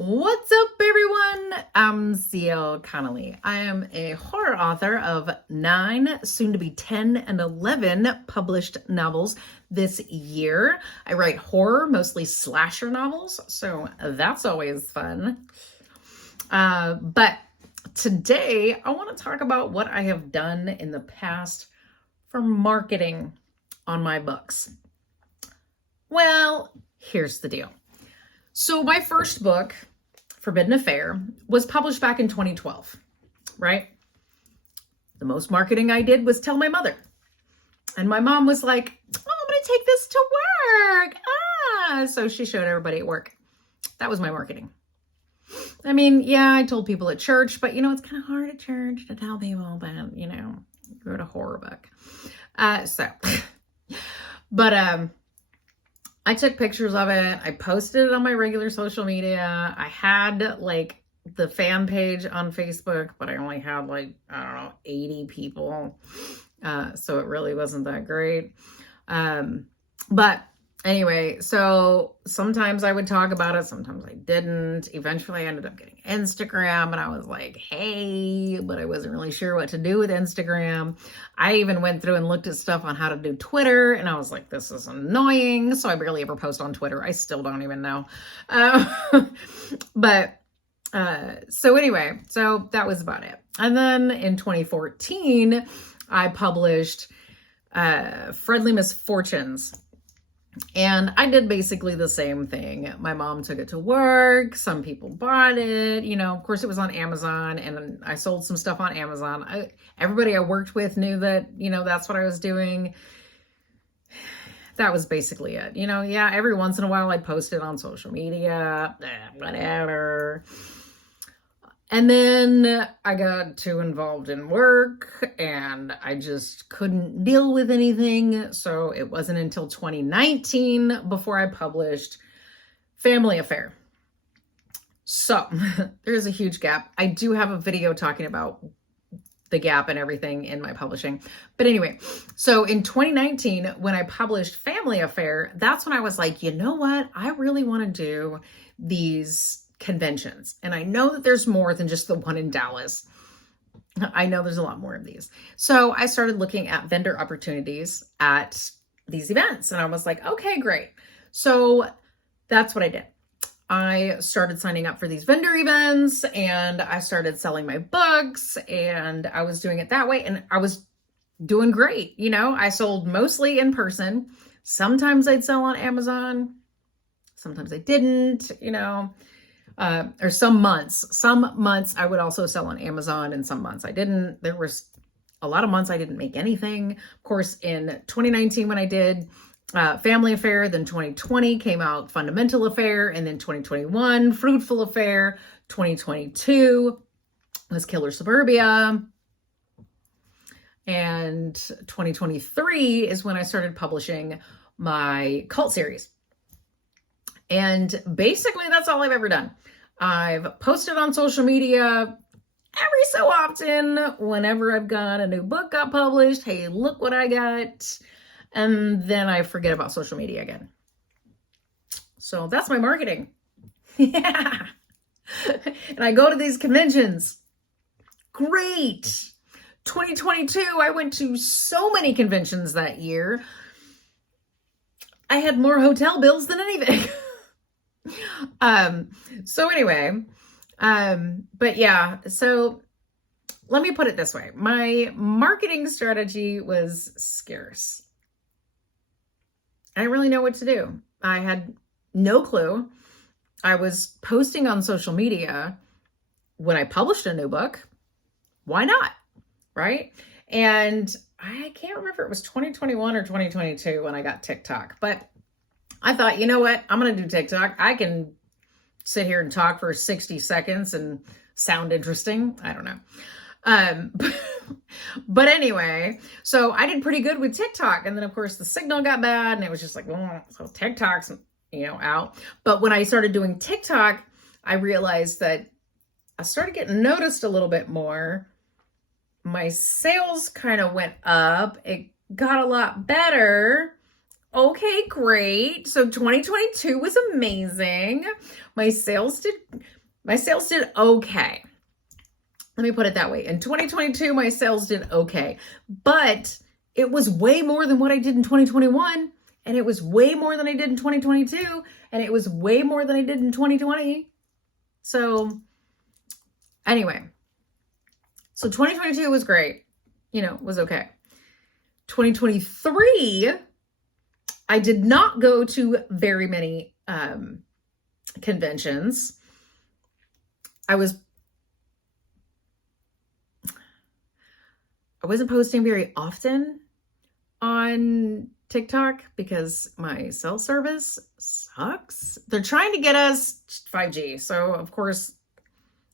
What's up, everyone? I'm CL Connolly. I am a horror author of 9, soon to be 10 and 11 published novels this year. I write horror, mostly slasher novels, so that's always fun. But today, I want to talk about what I have done in the past for marketing on my books. Well, here's the deal. So my first book, Forbidden Affair, was published back in 2012, right? The most marketing I did was tell my mother. And my mom was like, oh, I'm going to take this to work. So she showed everybody at work. That was my marketing. I mean, yeah, I told people at church, but it's kind of hard at church to tell people that, you wrote a horror book. But I took pictures of it. I posted it on my regular social media. I had the fan page on Facebook, but I only had 80 people. So it really wasn't that great. But anyway, so sometimes I would talk about it. Sometimes I didn't. Eventually I ended up getting Instagram and I was like, hey, but I wasn't really sure what to do with Instagram. I even went through and looked at stuff on how to do Twitter and I was like, this is annoying. So I barely ever post on Twitter. I still don't even know. So anyway, so that was about it. And then in 2014, I published Friendly Misfortunes. And I did basically the same thing. My mom took it to work. Some people bought it. Of course, it was on Amazon and I sold some stuff on Amazon. Everybody I worked with knew that, that's what I was doing. That was basically it. Yeah, every once in a while I'd post it on social media, whatever. And then I got too involved in work and I just couldn't deal with anything. So it wasn't until 2019 before I published Family Affair. So there's a huge gap. I do have a video talking about the gap and everything in my publishing. But anyway, so in 2019, when I published Family Affair, that's when I was like, you know what? I really want to do these conventions. And I know that there's more than just the one in Dallas. I know there's a lot more of these. So I started looking at vendor opportunities at these events. And I was like, okay, great. So that's what I did. I started signing up for these vendor events and I started selling my books and I was doing it that way. And I was doing great. I sold mostly in person. Sometimes I'd sell on Amazon. Sometimes I didn't, or some months I would also sell on Amazon and some months I didn't. There was a lot of months I didn't make anything. Of course, in 2019, when I did Family Affair, then 2020 came out Fundamental Affair, and then 2021, Fruitful Affair, 2022 was Killer Suburbia. And 2023 is when I started publishing my cult series. And basically that's all I've ever done. I've posted on social media every so often whenever I've got a new book got published. Hey, look what I got. And then I forget about social media again. So that's my marketing. Yeah. And I go to these conventions. Great. 2022, I went to so many conventions that year. I had more hotel bills than anything. So anyway, but yeah, so let me put it this way. My marketing strategy was scarce. I didn't really know what to do. I had no clue. I was posting on social media when I published a new book. Why not? Right? And I can't remember if it was 2021 or 2022 when I got TikTok, but I thought, you know what? I'm going to do TikTok. I can sit here and talk for 60 seconds and sound interesting. I don't know. But anyway, so I did pretty good with TikTok. And then of course the signal got bad and it was just like, so TikTok's, out. But when I started doing TikTok, I realized that I started getting noticed a little bit more. My sales kind of went up. It got a lot better. Okay, great. So 2022 was amazing. My sales did okay. Let me put it that way. In 2022, my sales did okay, but it was way more than what I did in 2021, and it was way more than I did in 2022, and it was way more than I did in 2020. So anyway, so 2022 was great, was okay. 2023, I did not go to very many conventions. I wasn't posting very often on TikTok because my cell service sucks. They're trying to get us 5G. So, of course,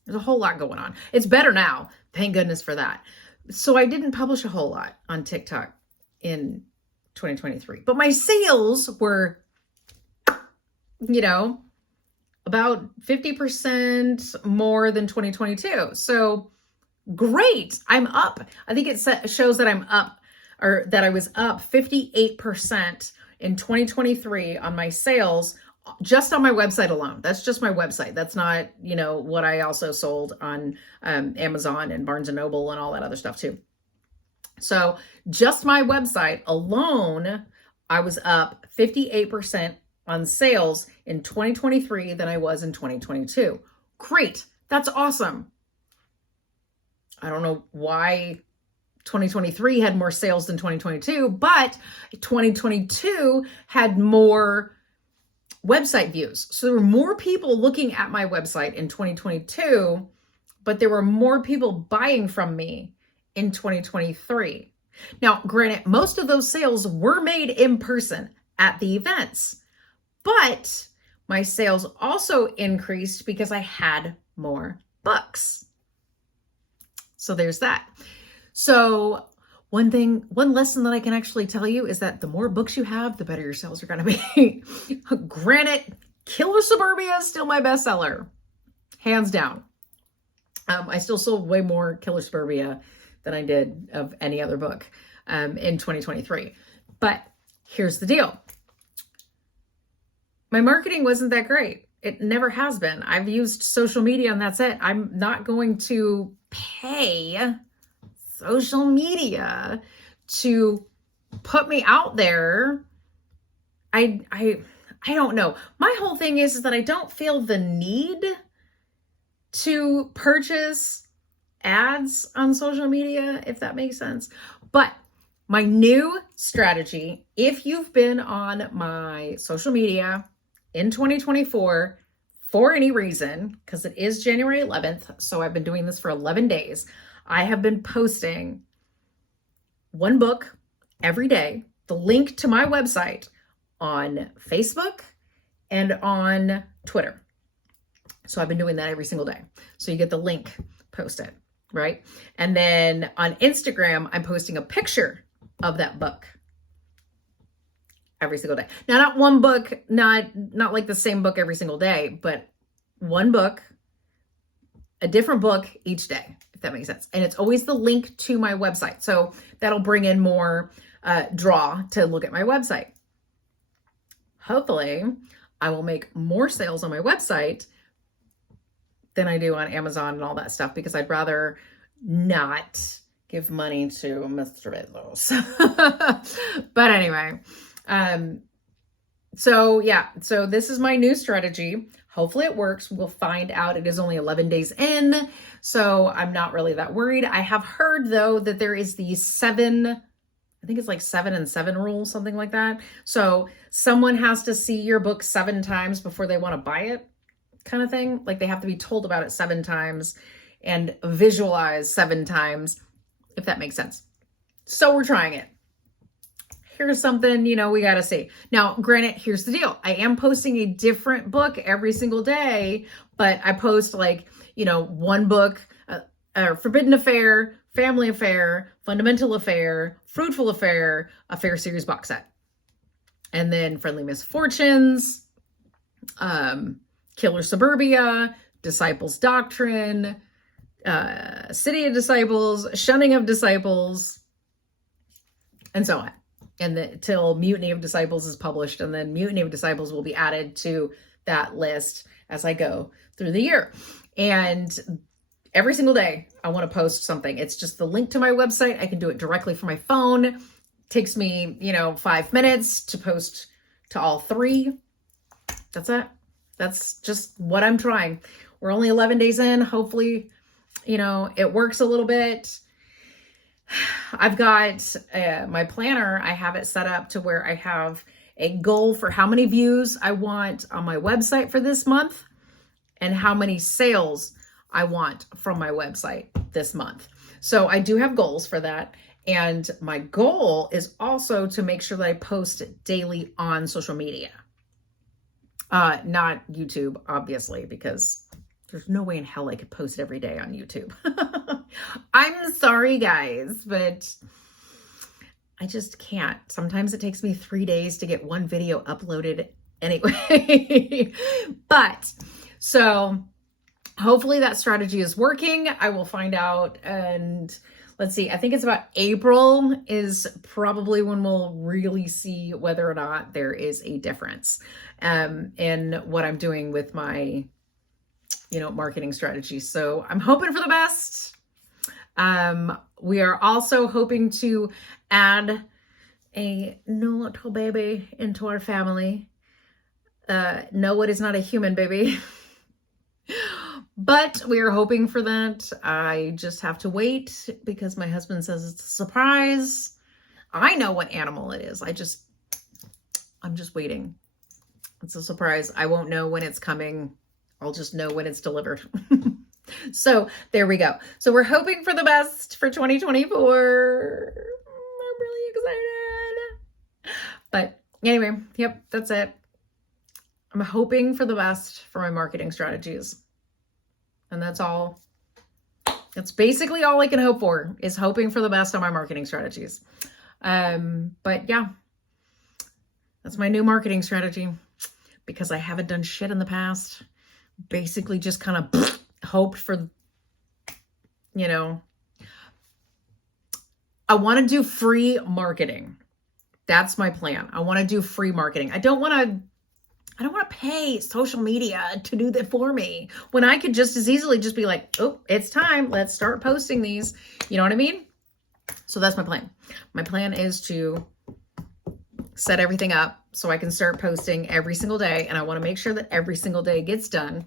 there's a whole lot going on. It's better now. Thank goodness for that. So I didn't publish a whole lot on TikTok in 2023. But my sales were, about 50% more than 2022. So great. I'm up. I think it shows that I'm up, or that I was up 58% in 2023 on my sales, just on my website alone. That's just my website. That's not, what I also sold on Amazon and Barnes and Noble and all that other stuff too. So just my website alone, I was up 58% on sales in 2023 than I was in 2022. Great. That's awesome. I don't know why 2023 had more sales than 2022, but 2022 had more website views. So there were more people looking at my website in 2022, but there were more people buying from me in 2023. Now, granted, most of those sales were made in person at the events, but my sales also increased because I had more books. So there's that. So one lesson that I can actually tell you is that the more books you have, the better your sales are going to be. Granted, Killer Suburbia is still my bestseller, hands down. I still sold way more Killer Suburbia than I did of any other book in 2023. But here's the deal. My marketing wasn't that great. It never has been. I've used social media and that's it. I'm not going to pay social media to put me out there. I don't know. My whole thing is that I don't feel the need to purchase ads on social media, if that makes sense. But my new strategy, if you've been on my social media in 2024 for any reason, because it is January 11th, so I've been doing this for 11 days, I have been posting one book every day, the link to my website on Facebook and on Twitter. So I've been doing that every single day. So you get the link posted, right? And then on Instagram, I'm posting a picture of that book every single day. Now, not one book, not like the same book every single day, but one book, a different book each day, if that makes sense. And it's always the link to my website. So that'll bring in more draw to look at my website. Hopefully, I will make more sales on my website than I do on Amazon and all that stuff, because I'd rather not give money to Mr. Bezos. But anyway, so this is my new strategy. Hopefully it works. We'll find out. It is only 11 days in, so I'm not really that worried. I have heard, though, that there is the 7 and 7 rule, something like that. So someone has to see your book 7 times before they want to buy it, kind of thing. Like they have to be told about it 7 times and visualize 7 times, if that makes sense. So we're trying it. Here's something, we got to see. Now, granted, here's the deal. I am posting a different book every single day, but I post one book, Forbidden Affair, Family Affair, Fundamental Affair, Fruitful Affair, Affair Series box set. And then Friendly Misfortunes, Killer Suburbia, Disciples Doctrine, City of Disciples, Shunning of Disciples, and so on. and till Mutiny of Disciples is published, and then Mutiny of Disciples will be added to that list as I go through the year. And every single day I want to post something. It's just the link to my website. I can do it directly from my phone. It takes me, 5 minutes to post to all 3. That's it. That's just what I'm trying. We're only 11 days in. Hopefully, it works a little bit. I've got my planner. I have it set up to where I have a goal for how many views I want on my website for this month and how many sales I want from my website this month. So I do have goals for that. And my goal is also to make sure that I post daily on social media. Not YouTube, obviously, because there's no way in hell I could post every day on YouTube. I'm sorry, guys, but I just can't. Sometimes it takes me 3 days to get one video uploaded anyway. But so hopefully that strategy is working. I will find out. And let's see, I think it's about April is probably when we'll really see whether or not there is a difference in what I'm doing with my, marketing strategy. So I'm hoping for the best. We are also hoping to add a new little baby into our family. No, it is not a human baby. But we are hoping for that. I just have to wait because my husband says it's a surprise. I know what animal it is. I'm just waiting. It's a surprise. I won't know when it's coming. I'll just know when it's delivered. So there we go. So we're hoping for the best for 2024. I'm really excited. But anyway, yep, that's it. I'm hoping for the best for my marketing strategies. And that's all. That's basically all I can hope for, is hoping for the best on my marketing strategies. But yeah, that's my new marketing strategy, because I haven't done shit in the past. Basically just kind of hoped for, I want to do free marketing. That's my plan. I want to do free marketing. I don't want to pay social media to do that for me, when I could just as easily just be like, oh, it's time. Let's start posting these. You know what I mean? So that's my plan. My plan is to set everything up so I can start posting every single day. And I want to make sure that every single day gets done.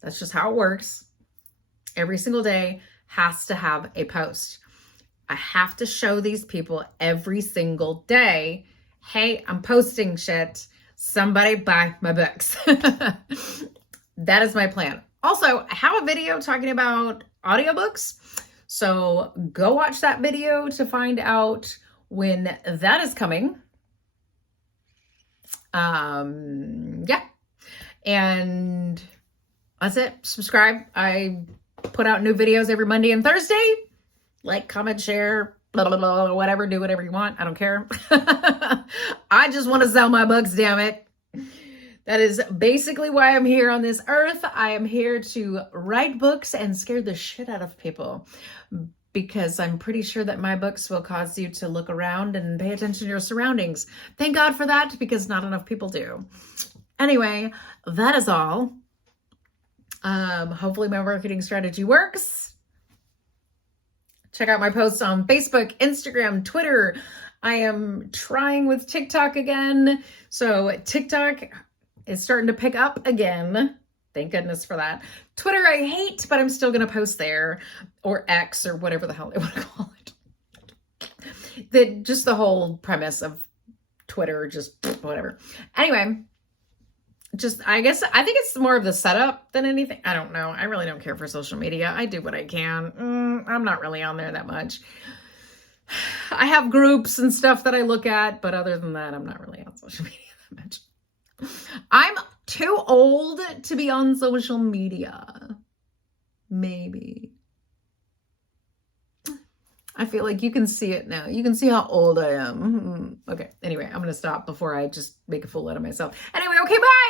That's just how it works. Every single day has to have a post. I have to show these people every single day, hey, I'm posting shit. Somebody buy my books. That is my plan. Also, I have a video talking about audiobooks. So go watch that video to find out when that is coming. Yeah. And that's it. Subscribe. I put out new videos every Monday and Thursday. Like, comment, share, blah, blah, blah, whatever. Do whatever you want. I don't care. I just want to sell my books, damn it. That is basically why I'm here on this earth. I am here to write books and scare the shit out of people, because I'm pretty sure that my books will cause you to look around and pay attention to your surroundings. Thank God for that, because not enough people do. Anyway, that is all. Hopefully my marketing strategy works. Check out my posts on Facebook, Instagram, Twitter. I am trying with TikTok again. So TikTok is starting to pick up again. Thank goodness for that. Twitter I hate, but I'm still going to post there, or X, or whatever the hell they want to call it. Just the whole premise of Twitter, just whatever. Anyway, I think it's more of the setup than anything. I don't know. I really don't care for social media. I do what I can. I'm not really on there that much. I have groups and stuff that I look at, but other than that, I'm not really on social media that much. I'm too old to be on social media. Maybe. I feel like you can see it now. You can see how old I am. Okay. Anyway, I'm going to stop before I just make a fool out of myself. Anyway, okay, bye.